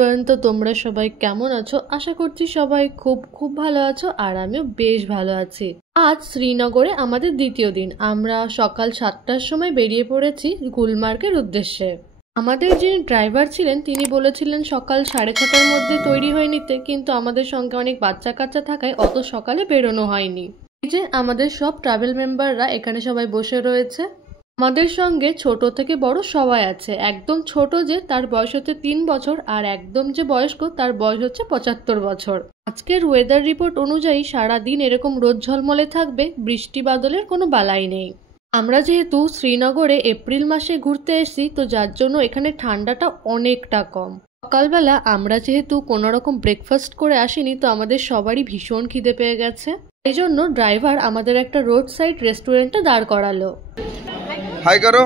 Everyone, তো তোমরা সবাই কেমন আছো? আশা করছি সবাই খুব খুব ভালো আছো, আর আমিও বেশ ভালো আছি। আজ শ্রীনগরে আমাদের দ্বিতীয় দিন। আমরা সকাল 7টার সময় বেরিয়ে পড়েছি গুলমার্গের উদ্দেশ্যে। আমাদের যিনি ড্রাইভার ছিলেন তিনি বলেছিলেন সকাল 6:30টার মধ্যে তৈরি হয়ে নিতে, কিন্তু আমাদের সঙ্গে অনেক বাচ্চা কাচ্চা থাকায় অত সকালে বেরোনো হয়নি। এই যে আমাদের সব ট্রাভেল মেম্বাররা এখানে সবাই বসে রয়েছে। আমাদের সঙ্গে ছোট থেকে বড় সবাই আছে। একদম ছোট যে তার বয়স হচ্ছে 3 বছর, আর একদম যে বয়স্ক তার বয়স হচ্ছে 75 বছর। আজকের ওয়েদার রিপোর্ট অনুযায়ী সারাদিন এরকম রোদ ঝলমলে থাকবে, বৃষ্টি বাদলের কোনো বালাই নেই। আমরা যেহেতু শ্রীনগরে এপ্রিল মাসে ঘুরতে এসেছি, তো যার জন্য এখানে ঠান্ডাটা অনেকটা কম। সকালবেলা আমরা যেহেতু কোনো রকম ব্রেকফাস্ট করে আসিনি, তো আমাদের সবারই ভীষণ খিদে পেয়ে গেছে। এই জন্য ড্রাইভার আমাদের একটা রোড সাইড রেস্টুরেন্টে দাঁড় করালো। हाय करो।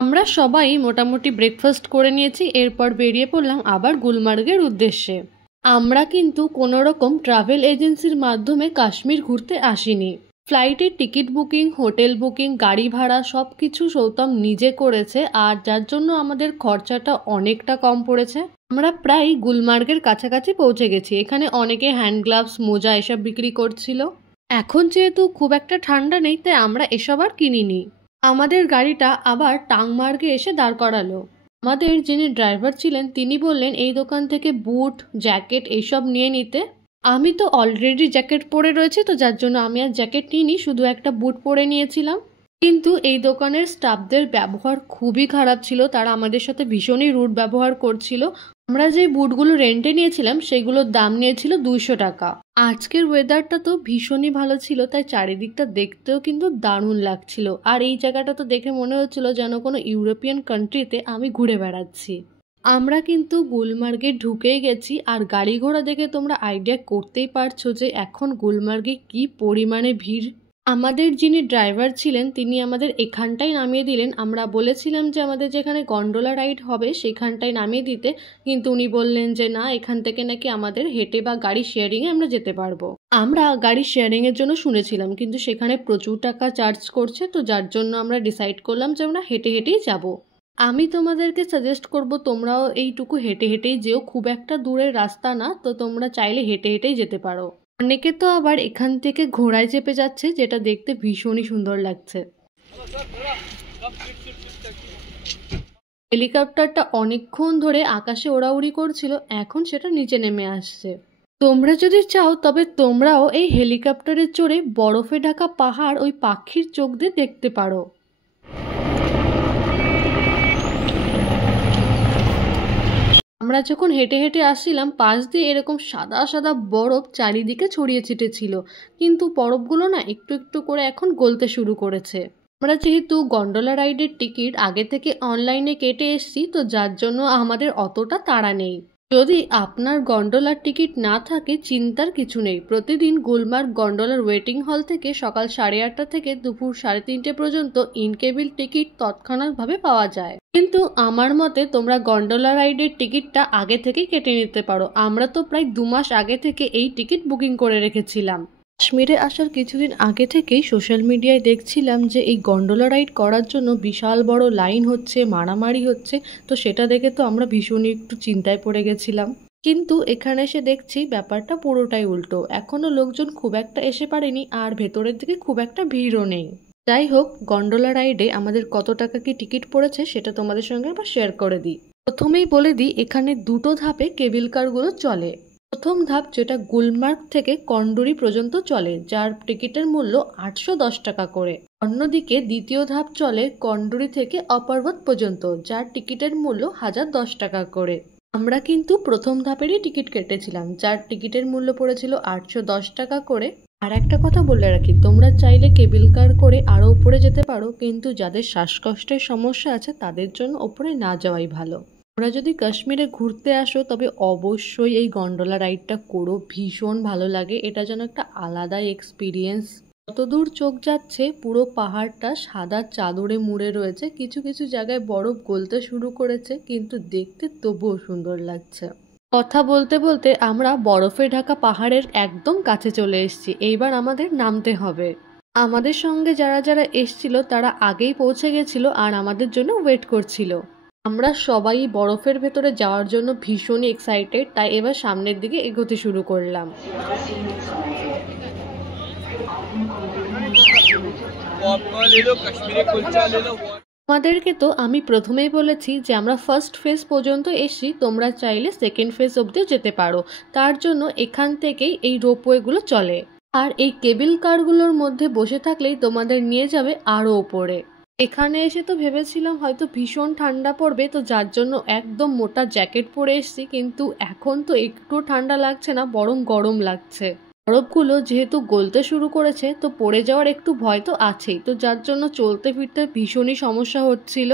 আমরা সবাই মোটামুটি ব্রেকফাস্ট করে নিয়েছি। এরপর বেরিয়ে পড়লাম আবার গুলমার্গের উদ্দেশ্যে। আমরা কিন্তু কোনো রকম ট্রাভেল এজেন্সির মাধ্যমে কাশ্মীর ঘুরতে আসিনি। ফ্লাইটের টিকিট বুকিং, হোটেল বুকিং, গাড়ি ভাড়া সব কিছু সৌতম নিজে করেছে, আর যার জন্য আমাদের খরচাটা অনেকটা কম পড়েছে। আমরা প্রায় গুলমার্গের কাছাকাছি পৌঁছে গেছি। এখানে অনেকে হ্যান্ড গ্লাভস, মোজা এসব বিক্রি করছিল। এখন যেহেতু খুব একটা ঠান্ডা নেই, তাই আমরা এসব আর কিনিনি। আমাদের গাড়িটা আবার টাংমার্গে এসে দাঁড় করালো। আমাদের যিনি ড্রাইভার ছিলেন তিনি বললেন এই দোকান থেকে বুট, জ্যাকেট এইসব নিয়ে নিতে। আমি তো অলরেডি জ্যাকেট পরে রয়েছি, তো যার জন্য আমি আর জ্যাকেট নিইনি, শুধু একটা বুট পরে নিয়েছিলাম। কিন্তু এই দোকানের স্টাফদের ব্যবহার খুবই খারাপ ছিল। তারা আমাদের সাথে ভীষণই রুড ব্যবহার করছিল। আমরা যে বুটগুলো রেন্টে নিয়েছিলাম সেগুলোর দাম নিয়েছিল 200 টাকা। আজকের ওয়েদারটা তো ভীষণই ভালো ছিল, তাই চারিদিকটা দেখতেও কিন্তু দারুণ লাগছিল। আর এই জায়গাটা তো দেখে মনে হচ্ছিল যেন কোনো ইউরোপিয়ান কান্ট্রিতে আমি ঘুরে বেড়াচ্ছি। আমরা কিন্তু গুলমার্গে ঢুকেই গেছি, আর গাড়ি ঘোড়া দেখে তোমরা আইডিয়া করতেই পারছো যে এখন গুলমার্গে কি পরিমাণে ভিড়। আমাদের যিনি ড্রাইভার ছিলেন তিনি আমাদের এখানটাই নামিয়ে দিলেন। আমরা বলেছিলাম যে আমাদের যেখানে গন্ডোলা রাইড হবে সেখানটায় নামিয়ে দিতে, কিন্তু উনি বললেন যে না, এখান থেকে নাকি আমাদের হেঁটে বা গাড়ি শেয়ারিংয়ে আমরা যেতে পারবো। আমরা গাড়ি শেয়ারিংয়ের জন্য শুনেছিলাম, কিন্তু সেখানে প্রচুর টাকা চার্জ করছে, তো যার জন্য আমরা ডিসাইড করলাম যে আমরা হেঁটে হেঁটেই যাব। আমি তোমাদেরকে সাজেস্ট করব তোমরাও এইটুকু হেঁটে হেঁটেই যেও, খুব একটা দূরের রাস্তা না, তো তোমরা চাইলে হেঁটে হেঁটেই যেতে পারো। অনেকে তো আবার এখান থেকে ঘোড়ায় চেপে যাচ্ছে, যেটা দেখতে ভীষণই সুন্দর লাগছে। হেলিকপ্টারটা অনেকক্ষণ ধরে আকাশে ওড়াউড়ি করছিল, এখন সেটা নিচে নেমে আসছে। তোমরা যদি চাও তবে তোমরাও এই হেলিকপ্টারে চড়ে বরফে ঢাকা পাহাড় ওই পাখির চোখ দিয়ে দেখতে পারো। আমরা যখন হেঁটে হেঁটে আসছিলাম পাশ দিয়ে এরকম সাদা সাদা বরফ চারিদিকে ছড়িয়ে ছিটে ছিল, কিন্তু বরফগুলো না একটু একটু করে এখন গলতে শুরু করেছে। আমরা যেহেতু গন্ডোলা রাইডের টিকিট আগে থেকে অনলাইনে কেটে এসেছি, তো যার জন্য আমাদের অতটা তাড়া নেই। যদি আপনার গন্ডোলার টিকিট না থাকে চিন্তার কিছু নেই। প্রতিদিন গুলমার্গ গন্ডোলার ওয়েটিং হল থেকে সকাল 8:30 থেকে দুপুর 3:30 পর্যন্ত ইনকেবিল টিকিট তৎক্ষণাৎভাবে পাওয়া যায়। কিন্তু আমার মতে তোমরা গন্ডোলা রাইডের টিকিটটা আগে থেকেই কেটে নিতে পারো। আমরা তো প্রায় 2 মাস আগে থেকে এই টিকিট বুকিং করে রেখেছিলাম। কাশ্মীরে আসার কিছুদিন আগে থেকেই সোশ্যাল মিডিয়ায় দেখছিলাম যে এই গন্ডোলা রাইড করার জন্য বিশাল বড় লাইন হচ্ছে, মারামারি হচ্ছে, তো সেটা দেখে তো আমরা ভীষণই একটু চিন্তায় পড়ে গেছিলাম। কিন্তু এখানে এসে দেখছি ব্যাপারটা পুরোটাই উল্টো। এখনো লোকজন খুব একটা এসে পারেনি, আর ভেতরের দিকে খুব একটা ভিড়ও নেই। যাই হোক, গন্ডোলা রাইডে আমাদের কত টাকা কি টিকিট পড়েছে সেটা তোমাদের সঙ্গে আবার শেয়ার করে দিই। প্রথমেই বলে দিই এখানে 2টো ধাপে কেবিল কারগুলো চলে। প্রথম ধাপ যেটা গুলমার্গ থেকে কন্ডুরি পর্যন্ত চলে, যার টিকিটের মূল্য 810 টাকা করে। অন্যদিকে দ্বিতীয় ধাপ চলে কন্ডুরি থেকে অপরবত পর্যন্ত, যার টিকিটের মূল্য 1010 টাকা করে। আমরা কিন্তু প্রথম ধাপেরই টিকিট কেটেছিলাম, যার টিকিটের মূল্য পড়েছিল 810 টাকা করে। আর একটা কথা বলে রাখি, তোমরা চাইলে কেবিল কার করে আরও উপরে যেতে পারো, কিন্তু যাদের শ্বাসকষ্টের সমস্যা আছে তাদের জন্য ওপরে না যাওয়াই ভালো। তোমরা যদি কাশ্মীরে ঘুরতে আসো তবে অবশ্যই এই গন্ডোলা রাইডটা করো, ভীষণ ভালো লাগে। এটা যেন একটা আলাদাই এক্সপিরিয়েন্স। যতদূর চোখ যাচ্ছে পুরো পাহাড়টা সাদা চাদরে মুড়ে রয়েছে। কিছু কিছু জায়গায় বরফ গলতে শুরু করেছে, কিন্তু দেখতে তবুও সুন্দর লাগছে। কথা বলতে বলতে আমরা বরফে ঢাকা পাহাড়ের একদম কাছে চলে এসেছি। এইবার আমাদের নামতে হবে। আমাদের সঙ্গে যারা যারা এসছিল তারা আগেই পৌঁছে গেছিল আর আমাদের জন্য ওয়েট করছিল। আমরা সবাই বরফের ভেতরে যাওয়ার জন্য ভীষণই এক্সাইটেড, তাই এবার সামনের দিকে এগোতে শুরু করলাম। আমাদেরকে তো আমি প্রথমেই বলেছি যে আমরা ফার্স্ট ফেজ পর্যন্ত এসি, তোমরা চাইলে সেকেন্ড ফেজ অবধিও যেতে পারো। তার জন্য এখান থেকেই এই রোপওয়েগুলো চলে, আর এই কেবল কারগুলোর মধ্যে বসে থাকলেই তোমাদের নিয়ে যাবে আরও ওপরে। এখানে এসে তো ভেবেছিলাম হয়তো ভীষণ ঠান্ডা পড়বে, তো যার জন্য একদম মোটা জ্যাকেট পরে এসেছি, কিন্তু এখন তো একটু ঠান্ডা লাগছে না, বরং গরম লাগছে। বরফগুলো যেহেতু গলতে শুরু করেছে তো পড়ে যাওয়ার একটু ভয় তো আছেই, তো যার জন্য চলতে ফিরতে ভীষণই সমস্যা হচ্ছিল।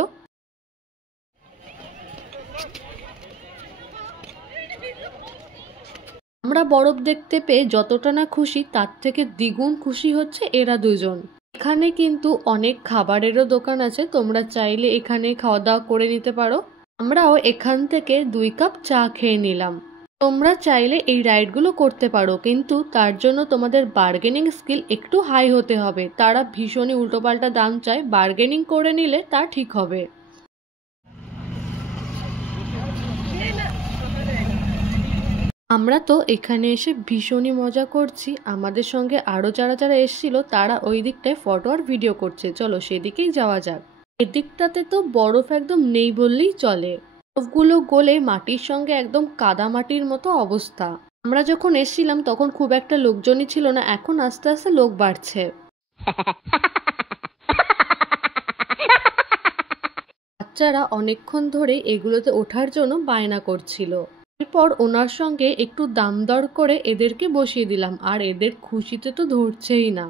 আমরা বরফ দেখতে পেয়ে যতটা না খুশি তার থেকে দ্বিগুণ খুশি হচ্ছে এরা দুজন। এখানে কিন্তু অনেক খাবারেরও দোকান আছে, তোমরা চাইলে এখানে খাওয়া দাওয়া করে নিতে পারো। আমরাও এখান থেকে 2 কাপ চা খেয়ে নিলাম। তোমরা চাইলে এই রাইডগুলো করতে পারো, কিন্তু তার জন্য তোমাদের বার্গেনিং স্কিল একটু হাই হতে হবে। তারা ভীষণই উল্টোপাল্টা দাম চায়, বার্গেনিং করে নিলে তা ঠিক হবে। আমরা তো এখানে এসে ভীষণই মজা করছি। আমাদের সঙ্গে আরও যারা যারা এসেছিল তারা ওই দিকটায় ফটো আর ভিডিও করছে, চলো সেদিকেই যাওয়া যাক। এদিকটাতে তো বরফ একদম নেই বললেই চলে। বরফগুলো গলে মাটির সঙ্গে একদম কাদা মাটির মতো অবস্থা। আমরা যখন এসেছিলাম তখন খুব একটা লোকজনই ছিল না, এখন আস্তে আস্তে লোক বাড়ছে। বাচ্চারা অনেকক্ষণ ধরে এগুলোতে ওঠার জন্য বায়না করছিল। এরপর ওনার সঙ্গে একটু দাম দর করে এদেরকে বসিয়ে দিলাম, আর এদের খুশিতে তো ধরছেই না।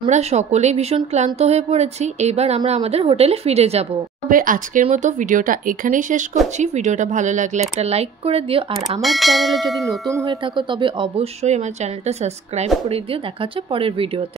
আমরা সকলেই ভীষণ ক্লান্ত হয়ে পড়েছি, এইবার আমরা আমাদের হোটেলে ফিরে যাব। তবে আজকের মতো ভিডিওটা এখানেই শেষ করছি। ভিডিওটা ভালো লাগলে একটা লাইক করে দিও, আর আমার চ্যানেলে যদি নতুন হয়ে থাকো তবে অবশ্যই আমার চ্যানেলটা সাবস্ক্রাইব করে দিও। দেখা হচ্ছে পরের ভিডিওতে।